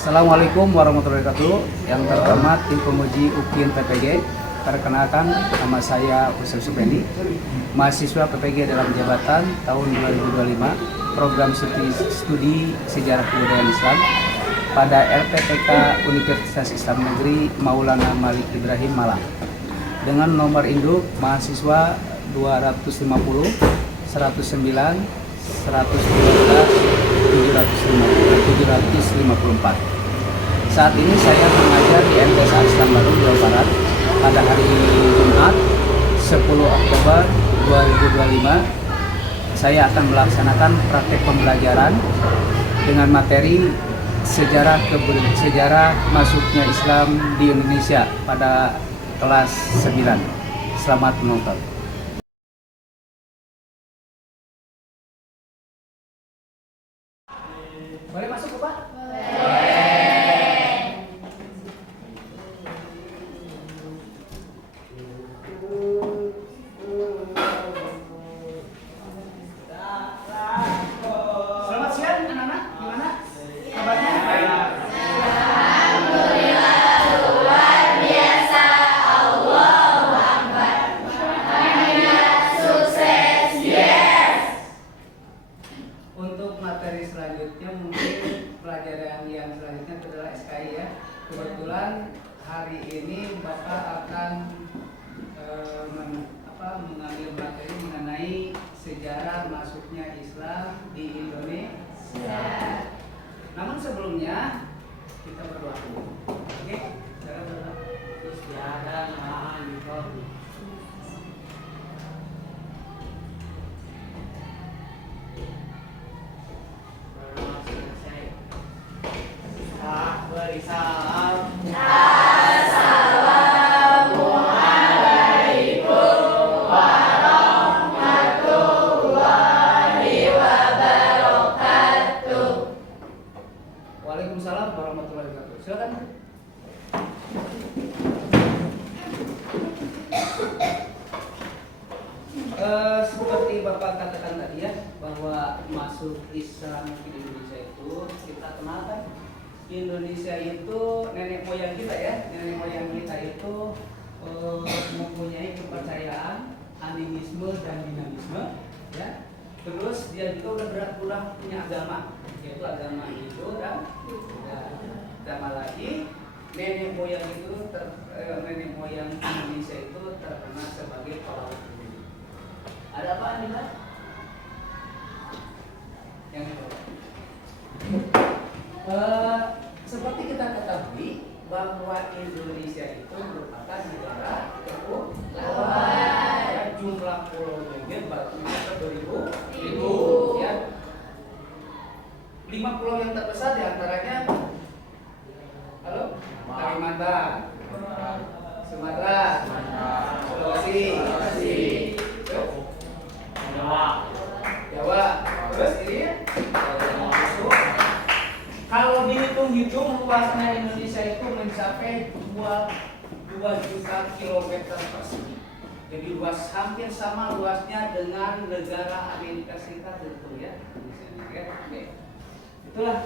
Assalamualaikum warahmatullahi wabarakatuh. Yang terhormat tim penguji UKIN PPG, perkenalkan nama saya Hussein Supendi, mahasiswa PPG dalam jabatan tahun 2025, program studi Sejarah Kebudayaan Islam pada LPTK Universitas Islam Negeri Maulana Malik Ibrahim Malang, dengan nomor induk mahasiswa 250 109 112 754. Saat ini saya mengajar di MTS Islam Baru, Jawa Barat pada hari Jumat 10 Oktober 2025. Saya akan melaksanakan praktek pembelajaran dengan materi sejarah masuknya Islam di Indonesia pada kelas 9. Selamat menonton. Boleh masuk, Pak? Selamat siang anak-anak, gimana kabarnya? Alhamdulillah, luar biasa. Allahu Akbar. Sukses, yes. Untuk materi selanjutnya mungkin pelajaran yang selanjutnya adalah SKI ya. Kebetulan hari ini Bapak akan mengambil materi mengenai sejarah masuknya Islam di Indonesia. Namun sebelumnya kita berdoa dulu. Oke? Cara berdoa. Istiadah ma'an biqauli. Assalamualaikum warahmatullahi wabarakatuh. Waalaikumsalam warahmatullahi wabarakatuh. Silakan. Seperti Bapak katakan tadi ya, bahwa masuk Islam di Indonesia itu kita kenalkan. Indonesia itu nenek moyang kita ya, nenek moyang kita itu mempunyai kepercayaan, animisme dan dinamisme ya. Terus dia juga udah punya agama, yaitu agama Hindu dan Buddha. Ditambah lagi nenek moyang Indonesia itu terkenal sebagai pahlawan bumi. Ada apa nih, Pak? Yang itu. Seperti kita ketahui bahwa Indonesia itu merupakan negara kepulauan. Ya, jumlah pulaunya batunya beribu ya. 5 pulau yang terbesar diantaranya Kalimantan, Sumatera, Sulawesi, Jawa. Terus ini kalau dihitung luasnya Indonesia itu mencapai 2 juta kilometer persegi. Jadi luas hampir sama luasnya dengan negara Amerika Serikat tentu ya. Oke. Itulah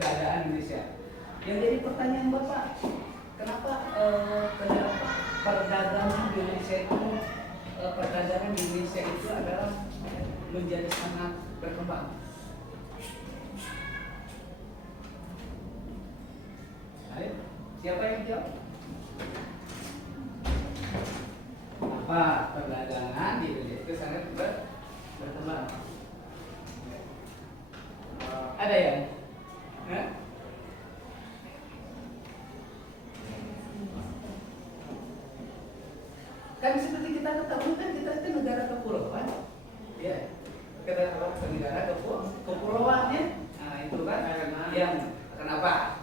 keadaan Indonesia. Yang jadi pertanyaan Bapak, kenapa perdagangan Indonesia itu adalah menjadi sangat berkembang? Ayo, siapa yang jawab? Apa perdagangan di Indonesia itu sangat berkembang? Ada yang? Kan seperti kita ketahui kan kita itu negara kepulauan, ya. Kita negara kepulauan ya. Nah itu kan yang kenapa?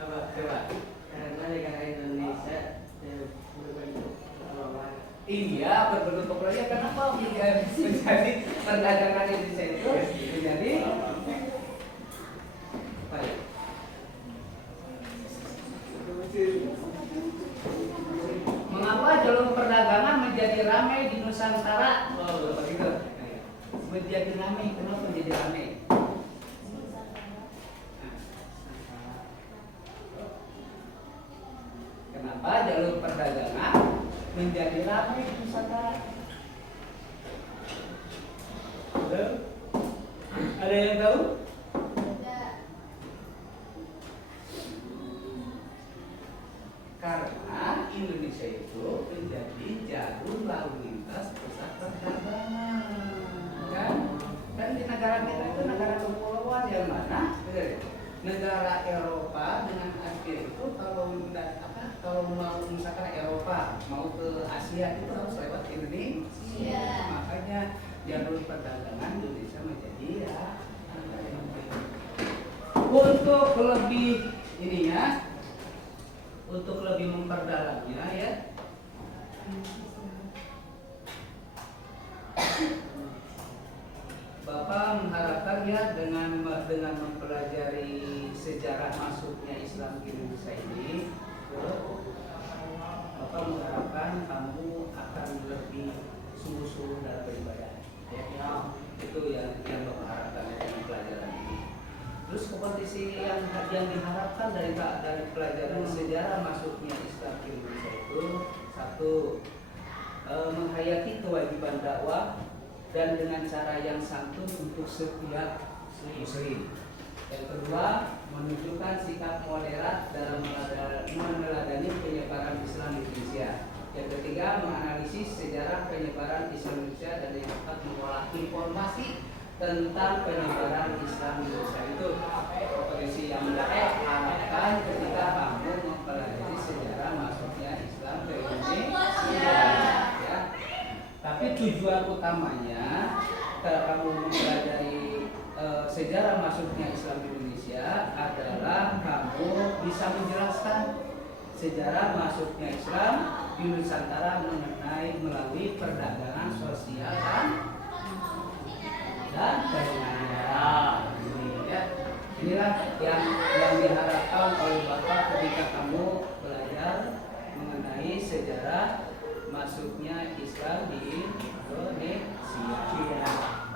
Apa coba? Karena negara Indonesia berbentuk kepulauan. Iya, berbentuk kepulauan. Ya, kenapa menjadi perdagangan Indonesia itu menjadi apa ya? Mengapa jalur perdagangan menjadi ramai di Nusantara? Begitu. Menjadi ramai, kenapa menjadi ramai? jalur perdagangan menjadi ramai di Nusantara. Ada yang tahu? Karena Indonesia itu menjadi jalur lalu lintas pusat perdagangan, kan? Dan di negara kita itu negara kepulauan yang mana negara Eropa dengan Asia itu kalau mau misalkan Eropa mau ke Asia itu harus lewat Indonesia. Makanya jalur perdagangan Indonesia menjadi untuk lebih ininya, untuk lebih memperdalamnya ya. Bapak mengharapkan ya dengan mempelajari sejarah masuknya Islam ke Indonesia ini, Bapak mengharapkan kamu akan lebih sungguh-sungguh dalam beribadah. Ya, itu yang Bapak harapkan dari pelajaran ini. Terus kompetisi yang diharapkan dari pelajaran sejarah masuknya Islam ke Indonesia itu, satu, menghayati kewajiban dakwah dan dengan cara yang santun untuk setiap muslim. Yang kedua, menunjukkan sikap moderat dalam meneladani penyebaran Islam di Indonesia. Yang ketiga, menganalisis sejarah penyebaran Islam di Indonesia dan yang keempat, mengolah informasi tentang penyebaran Islam di Indonesia. Itu kompetisi yang harapkan ketika kamu mempelajari sejarah masuknya Islam ke Indonesia. Ya. Tapi tujuan utamanya kalau kamu mempelajari sejarah masuknya Islam di Indonesia adalah kamu bisa menjelaskan sejarah masuknya Islam di Nusantara melalui perdagangan sosial dan penganiayaan. Ya. Inilah yang diharapkan oleh Bapak ketika kamu belajar mengenai sejarah masuknya Islam di Indonesia.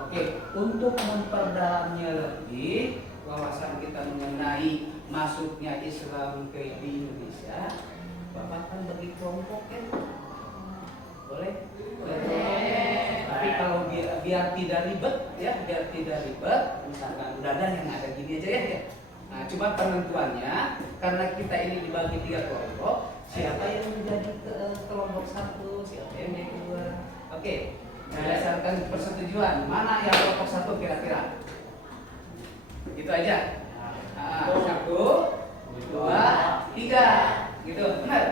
Oke, untuk memperdalamnya lebih wawasan kita mengenai masuknya Islam ke Indonesia, Bapak kan bagi kelompok ya, boleh? Tapi kalau biar tidak ribet ya, misalkan dada yang ada gini aja ya. Nah, cuma penentuannya karena kita ini dibagi 3 kelompok, siapa yang menjadi kelompok 1, siapa yang menjadi 2. Oke, berdasarkan persetujuan, mana yang kelompok 1 kira-kira? Itu aja. Nah, 1, 2, 3, gitu, benar?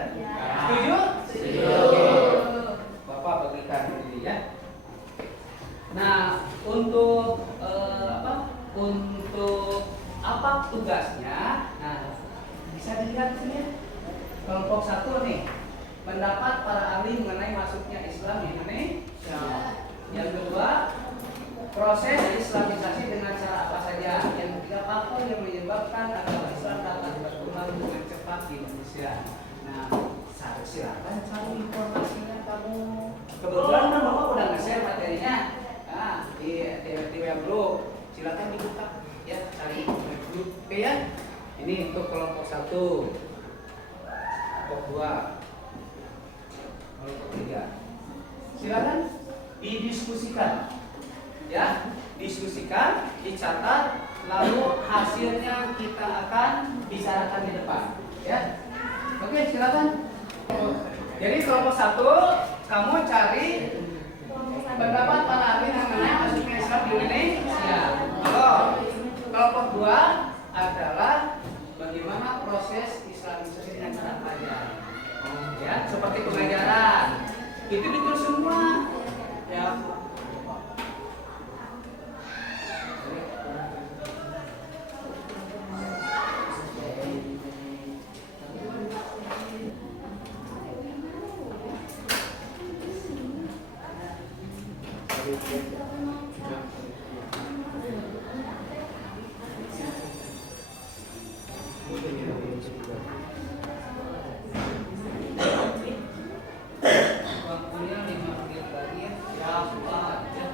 Setuju? Setuju. Oke. Bapak bagikan ini ya. Nah, untuk apa tugasnya? Nah, bisa dilihat sini ya. Kelompok 1 nih, pendapat para ahli mengenai masuknya Islam di Indonesia. Yang kedua, proses islamisasi dengan cara apa saja. Yang ketiga, faktor yang menyebabkan agama Islam dapat berkembang dengan cepat di Indonesia. Nah, silakan cari informasinya kamu. Kebetulan kan Bapak udah nge-share materinya. Nah, di web group. Silakan dibuka ya, cari web group. Oke ya. Ini untuk kelompok 1. Kelompok 2. Kelompok 3. Silakan didiskusikan. Ya, diskusikan, dicatat, lalu hasilnya kita akan bicarakan di depan. Ya. Oke, silakan. Jadi kelompok 1, kamu cari pendapat para ahli mengenai masuknya Islam di Indonesia. Kelompok 2 adalah bagaimana proses islamisasi dengan cara pelajar. Ya, seperti pengajaran. Itu ditulis semua. Ya. Waktunya 5 menit lagi ya. Ya, sudah ya.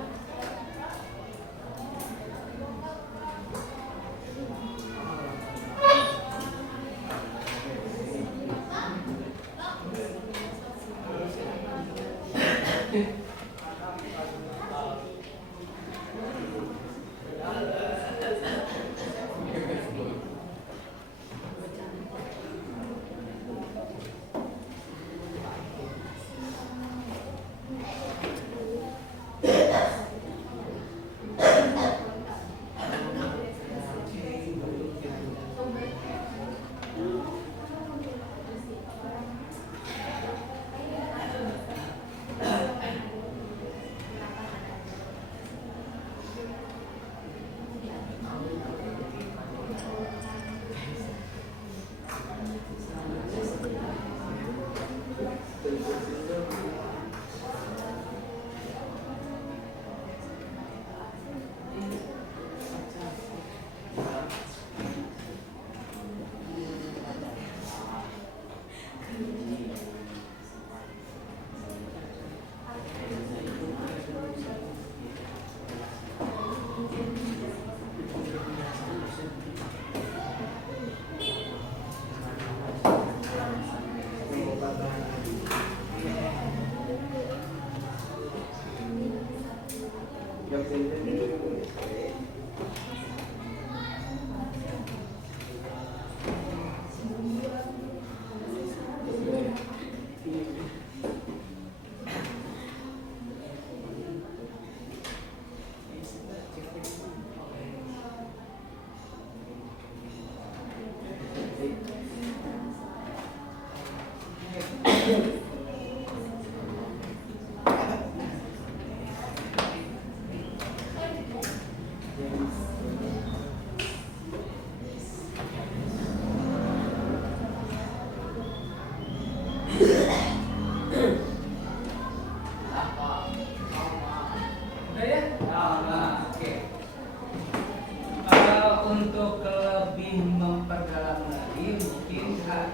Udah ya? Nah, oke. Untuk lebih memperdalam lagi, mungkin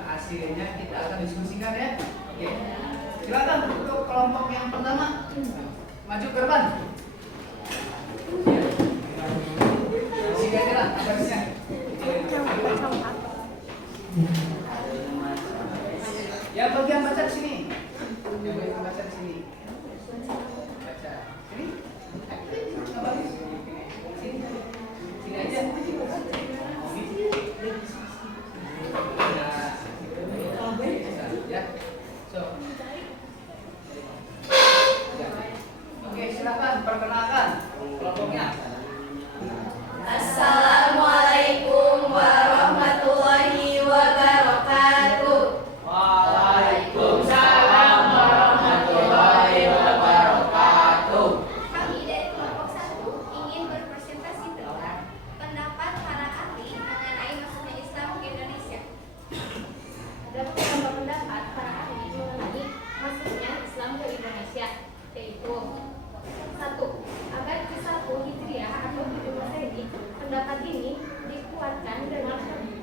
hasilnya kita akan diskusikan ya. Oke. Silakan untuk kelompok yang pertama maju ke depan. Sini aja lah kabarnya. Yang bagian baca di sini. Yang bagian baca di sini. Baca. Sini. Kembali. Sini. Sini aja. Ya. So. Oke, silakan perkenalkan kelompoknya. Assalamualaikum warahmatullahi wabarakatuh. Waalaikumsalam warahmatullahi wabarakatuh. Kami dari kelompok 1 ingin berpresentasi tentang pendapat para ahli mengenai masuknya Islam ke Indonesia. Ada beberapa pendapat para ahli mengenai masuknya Islam ke Indonesia, yaitu 1. Abad ke-1 Hijriah atau 7 Masehi. Pendapat ini dikuatkan dengan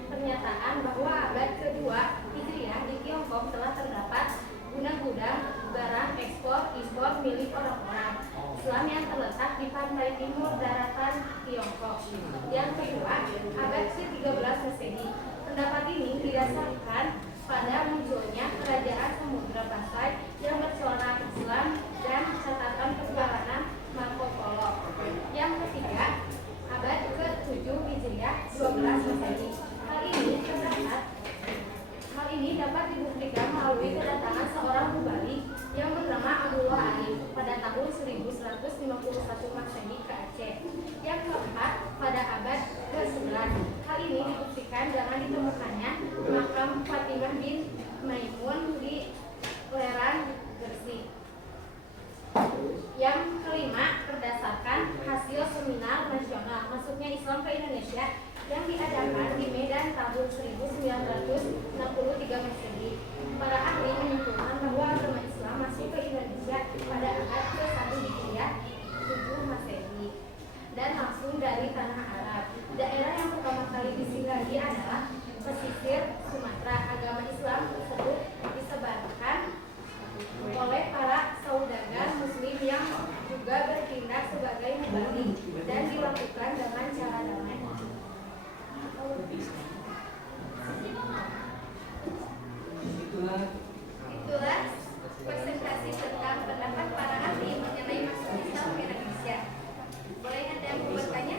pernyataan bahwa abad ke-2 Hijriah di Tiongkok telah terdapat gudang-gudang barang ekspor-impor milik orang-orang Islam yang terletak di pantai timur daratan Tiongkok. Yang kedua, abad ke-13 Masehi. Pendapat ini didasarkan pada munculnya kerajaan Samudra Pasai yang bercorak Islam dan catatan perjalanan Marco Polo. Yang ketiga, abad ke-7 Hijriah 12 Masehi. Hal ini dapat dibuktikan melalui kedatangan seorang mubalik yang bernama Abdullah Alif pada tahun 1151 Masehi ke Aceh. Yang keempat, pada abad ke-9. Hal ini dibuktikan dengan ditemukannya makam Fatimah bin Maimun di Leran, Gresik. Yang kelima, berdasarkan hasil seminar nasional masuknya Islam ke Indonesia yang diadakan di Medan tahun 1963 Masehi. Para ahli menyimpulkan bahwa agama Islam masuk ke Indonesia pada abad ke-1 Hijriah 7 Masehi dan langsung dari tanah Arab. Daerah yang pertama kali disinggahi adalah pesisir Sumatera. Agama Islam tersebut disebarkan oleh para saudagar muslim yang juga bertindak sebagai mubalik dan dilakukan dengan cara damai. Itulah presentasi tentang pendapat para ahli mengenai masuknya Islam ke Indonesia. Boleh ada yang mau bertanya?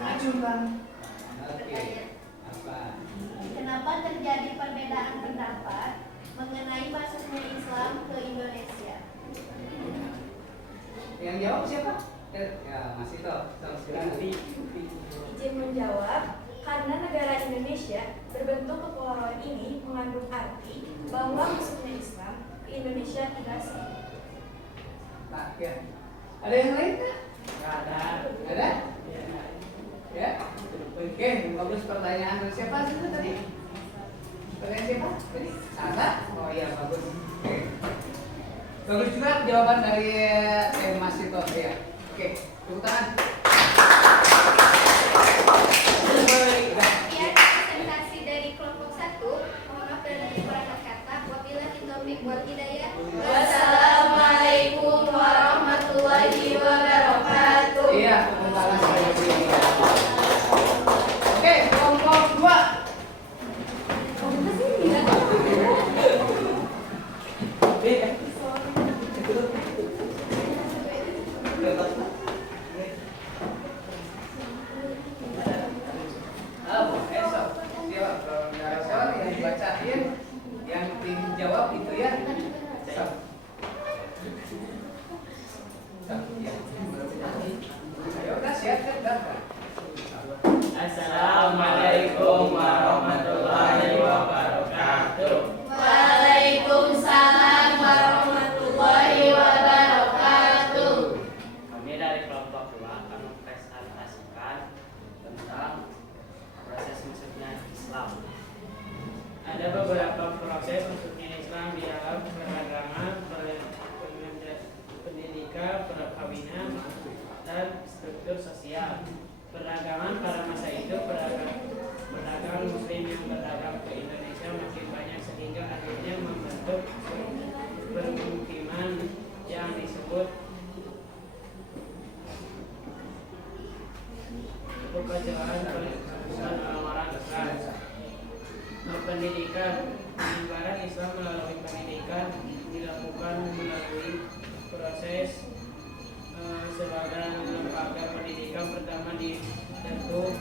Ajukan. Oke. Apa? Kenapa terjadi perbedaan pendapat mengenai masuknya Islam ke Indonesia? Yang jawab siapa? Ya, masih toh. Silakan. Izin menjawab, karena negara Indonesia berbentuk kepulauan ini mengandung arti bahwa masuknya Islam ke Indonesia tidak sah. Nah, ya. Ada yang lain nggak? Nggak ada. Nggak ada? Ya. Oke, bagus pertanyaan dari siapa sih itu tadi? Pertanyaan siapa? Tadi? Sasa? Oh iya, bagus. Oke. Bagus juga jawaban dari Mas Sito ya. Oke, tepuk tangan. Sekian presentasi dari kelompok 1. Mohon maaf dan kurang kata. Wabillahi taufiq wal hidayah. Wassalamualaikum warahmatullahi wabarakatuh. Iya, tepuk tangan saya beri. Oke, kelompok 2. Pendidikan. Penyebaran Islam melalui pendidikan dilakukan melalui proses sebagai lembaga pendidikan pertama dibentuk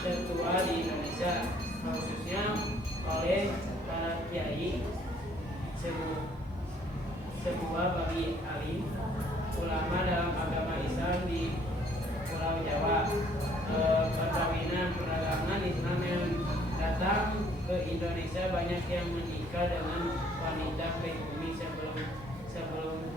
tertua di Indonesia, khususnya oleh para kiai, sebuah bagi alim ulama dalam agama Islam di Pulau Jawa. Perkawinan perdagangan Islam yang datang ke Indonesia banyak yang menikah dengan wanita pribumi sebelum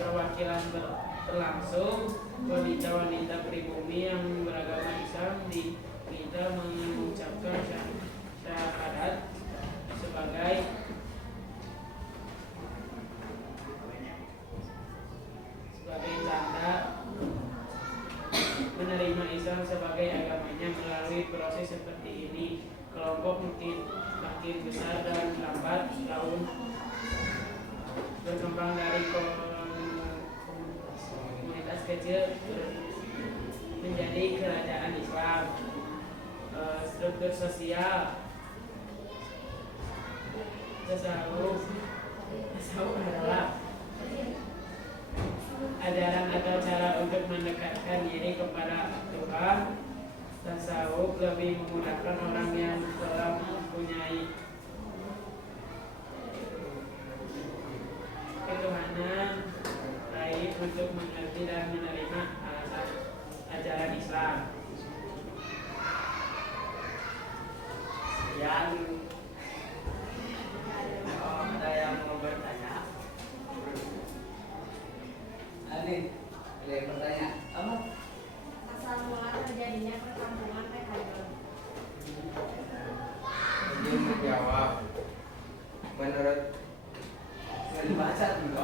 perwakilan berlangsung. Wanita-wanita pribumi yang beragama Islam diminta mengucapkan syahadat sebagai tanda menerima Islam sebagai agamanya. Melalui proses seperti ini, kelompok makin besar dan lambat laun berkembang dari komunitas kecil menjadi kerajaan Islam. Struktur sosial tasawuf adalah ajaran atau cara untuk mendekatkan diri kepada Tuhan. Tasawuf lebih memudahkan orang yang telah mempunyai ketuhanan lain untuk mengerti dan menerima ajaran Islam. Ada yang mau bertanya? Ada pertanyaan apa? Asal mula terjadinya perkampungan PKI. Izin menjawab. Menurut Dibaca juga.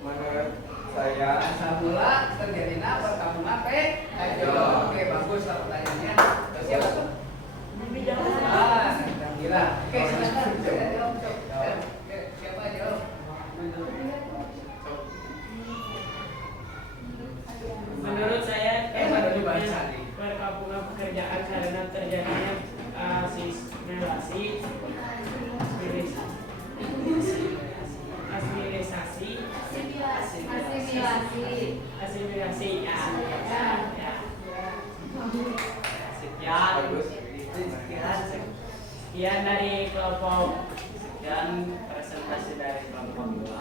menurut saya Asal mula terjadinya perkampungan PKI. Oke, bagus lah pertanyaannya. Siapa tuh? Gila. Oke, silakan. Jawab. Oke, siapa jawab? Menurut saya Baru dibaca nih. perkampungan pekerjaan karena terjadinya asimilasi sekian dari kelompok Dan presentasi dari kelompok 2.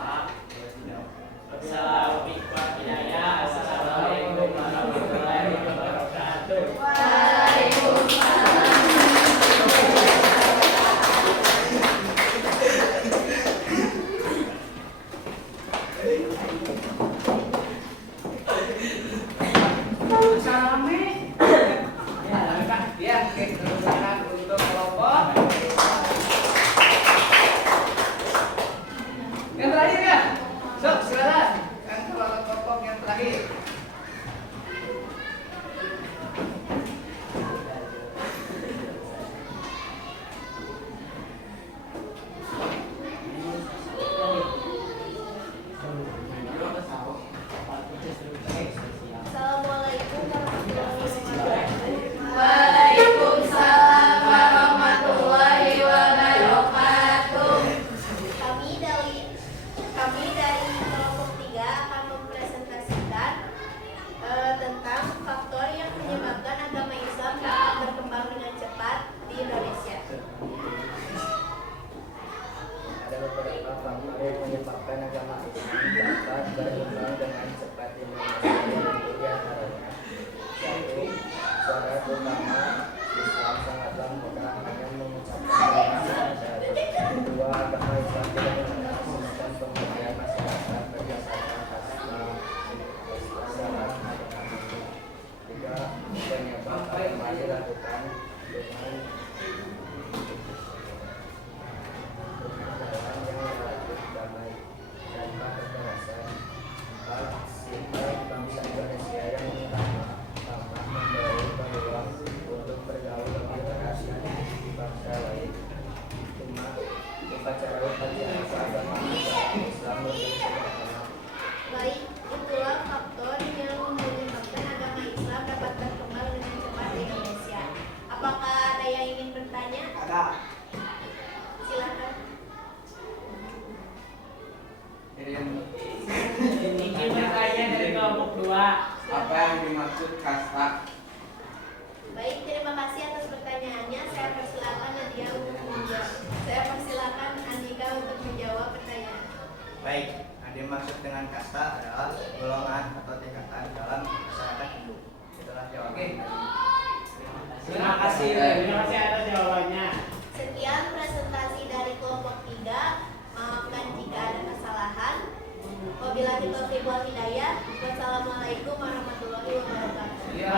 Wassalamualaikum warahmatullahi wabarakatuh. Untuk kelompok yang terakhir ya. Sok, silakan. Yang kelompok yang terakhir. Assalamualaikum warahmatullahi wabarakatuh. Waalaikumsalam warahmatullahi wabarakatuh. Kami dari kelompok 3 akan mempresentasikan tentang faktor yang menyebabkan agama Islam dapat berkembang dengan cepat di Indonesia. ada beberapa faktor yang menyebabkan agama Islam dapat berkembang dengan cepat di Indonesia, yaitu diantaranya: 1. Syarat utama Islam sangatlah mudah hanya mengucapkan kalimat syahadat. 2. Agama Islam tidak melaksanakan pemberdayaan masyarakat berdasarkan Islam. 3. Penyebab agama dilakukan dengan jalan yang relatif damai tanpa kekerasan. 4. Sikap bangsa Indonesia yang utama memberi peluang untuk bergaul lebih berhasil di bangsa lain. 5. Upacara-upacara keagamaan Islam lebih sederhana. Baik, itulah faktor yang menyebabkan agama Islam dapat berkembang dengan cepat di Indonesia. Kakak. Silakan. Jadi yang Ini pertanyaan dari kelompok 2. apa yang dimaksud kasta? Baik, terima kasih atas pertanyaannya. Saya persilakan Nadia untuk menjawab. Saya persilakan Andika untuk menjawab pertanyaan. Baik, yang dimaksud dengan kasta adalah golongan atau tingkatan dalam masyarakat Hindu. Itulah jawaban. Oke. Terima kasih atas jawabannya. Sekian presentasi dari kelompok 3. Maafkan jika ada kesalahan. Wabillahi taufiq wal hidayah. Wassalamualaikum warahmatullahi wabarakatuh. Ya.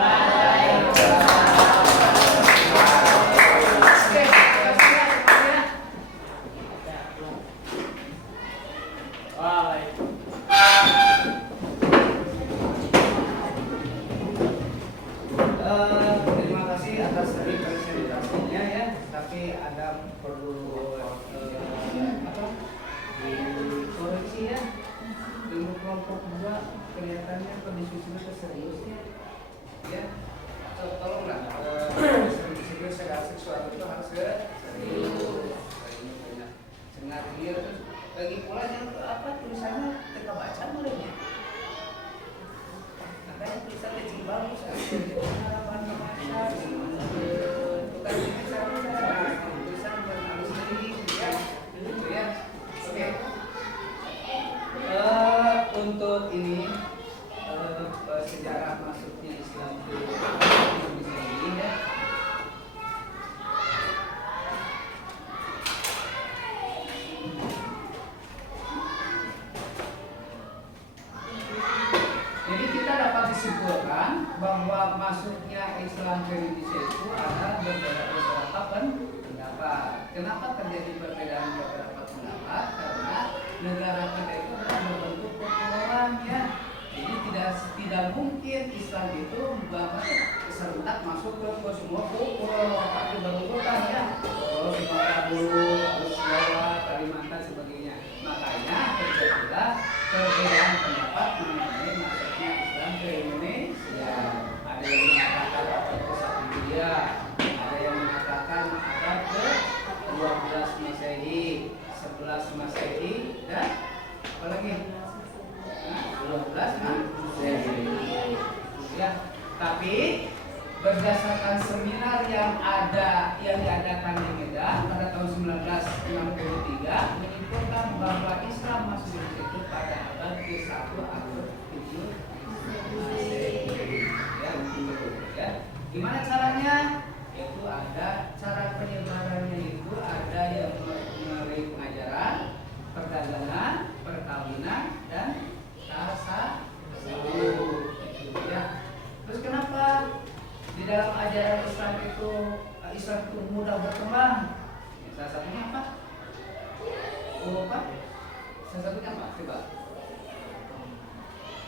Oke, terima kasih ya semuanya. Terima kasih atas tadi presentasinya ya. Tapi ada perlu apa? Dikoreksi ya. Ilmu kelompok 2 kelihatannya pendiskusinya serius ya. Ya. Tolonglah diskusi segala sesuatu itu harus serius. Sengaja dia terus lagi pula yang apa tulisannya kita baca mulainya. Makanya tulisannya jadi bagus. Harapan membaca tukar tulisan harus sedikit ya. Gitu ya. Oke. Untuk ini sejarah masuknya Islam ke Indonesia ini ya. Jadi kita dapat disimpulkan bahwa masuknya Islam ke Indonesia itu ada beberapa pendapat. Kenapa terjadi perbedaan beberapa pendapat? Karena negara kita itu berbentuk kepulauan ya. Jadi tidak mungkin Islam itu serentak masuk ke semua pulau tapi berurutan ya. Pulau Sumatera dulu, terus Jawa, Kalimantan sebagainya. Makanya terjadilah perbedaan pendapat mengenai masuknya Islam ke Indonesia. Ada yang mengatakan abad ke-1 Hijriah, ada yang mengatakan abad ke-12 Masehi, 11 Masehi, dan apa lagi? 12 Masehi. Ya, tapi berdasarkan seminar yang diadakan di Medan pada tahun 1963 menyimpulkan bahwa Islam masuk itu pada abad ke-1 atau 7 Masehi. Ya. Gimana caranya? Itu ada cara penyebarannya itu ada yang melalui pengajaran, perdagangan, perkawinan dan tasawuf. Ya. Terus kenapa di dalam ajaran Islam itu mudah berkembang? Ya, salah satunya apa? Salah satunya apa? Coba.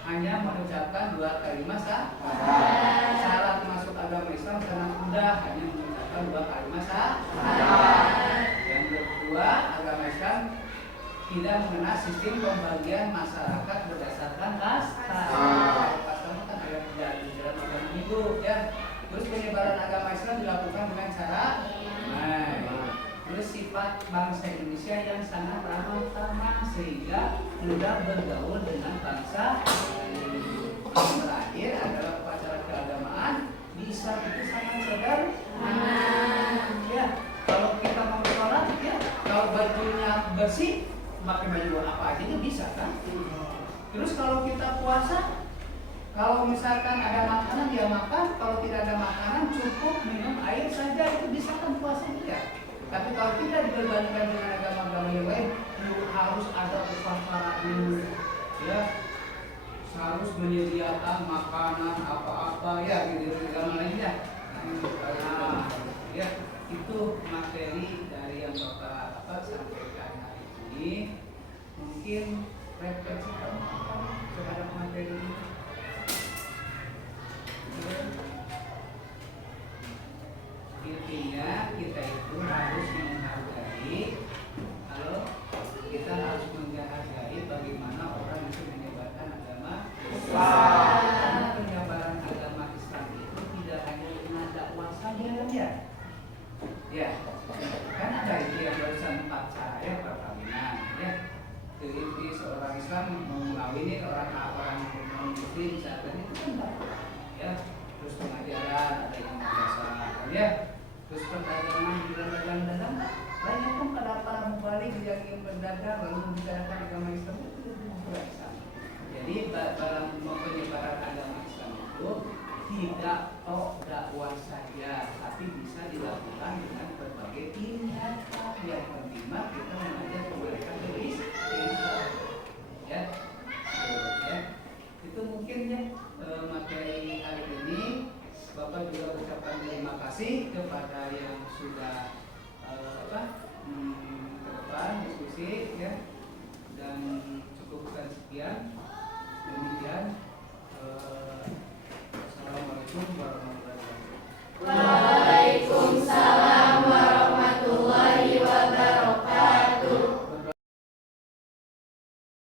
Hanya mengucapkan 2 kalimat syahadat. Syarat masuk agama Islam sangat mudah, hanya mengucapkan 2 kalimat syahadat. Yang kedua, agama Islam tidak mengenal sistem pembagian masyarakat berdasarkan kasta. Kasta kan ada di dalam agama Hindu ya. Terus penyebaran agama Islam dilakukan dengan cara terus sifat bangsa Indonesia yang sangat ramah tamah sehingga mudah bergaul dengan bangsa. Yang terakhir adalah upacara keagamaan di Islam itu sangat sederhana. Ya, kalau kita mau sholat ya, kalau bajunya bersih, pakai baju apa aja itu bisa kan? Terus kalau kita puasa, kalau misalkan ada makanan dia makan, kalau tidak ada makanan cukup minum air saja itu bisa kan puasa juga. Tapi kalau tidak dibandingkan dengan agama-agama yang lain, harus ada upacara dulu, ya, harus menyediakan makanan apa-apa ya, gitu agama lainnya. Nah, ya itu materi dari yang Bapak sampaikan hari ini. Mungkin refleksi kamu terhadap materi ini. Intinya kita itu harus menghargai, kita harus menghargai bagaimana orang itu menyebarkan agama Islam. Karena penyebaran agama Islam itu tidak hanya dengan dakwah saja ya. Ya, Islam mengawini orang muslim saat ini itu kan enggak, ya. Terus pengajaran ada yang biasa, ya. Terus perdagangan di dagang banyak kan para mubalik yang ingin berdagang lalu membicarakan agama Islam itu tidak berasa. Jadi dalam penyebaran agama Islam itu tidak dakwah saja, tapi bisa dilakukan dengan berbagai pilihan. Yang penting kita mengajak mereka ke Islam, ya. Ya. Itu mungkin ya materi hari ini. Bapak juga ucapkan terima kasih kepada yang sudah ke depan diskusi, ya, dan cukupkan sekian. Demikian. Assalamualaikum warahmatullahi wabarakatuh.